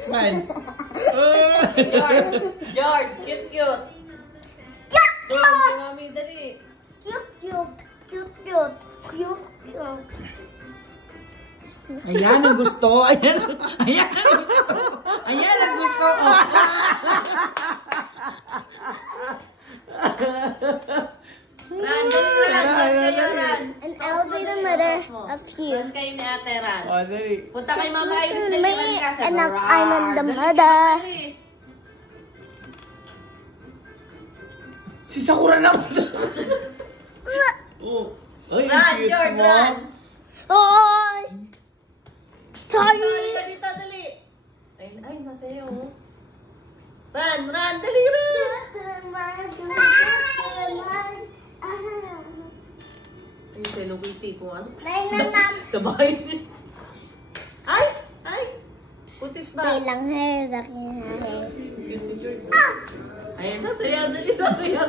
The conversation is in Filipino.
Smile. George, cute. George, mami, dali. Cute. Ayan ang gusto. Ayan ang gusto. Ayan ang gusto. Ran, dali, Ran. And I'll be the mother of you. Ran kayo ni Ate Ran. Oh, dali. Punta kay Mama Iris, dali Ran ka sa And Ran. I'm the Dali, mother. Mama Iris. Si Sakura na. Oh. Ay, Ran, cute George, mo. Ran. Oy! Sorry! Dito, dali. Ay, masaya oh. Ran, dali, Ran. Ay, Hello Kitty, pumasok sa bahay. Ay! Putit ba? Bilang hair sa aking hair. Ayun, sasayaw, dali, sasayaw.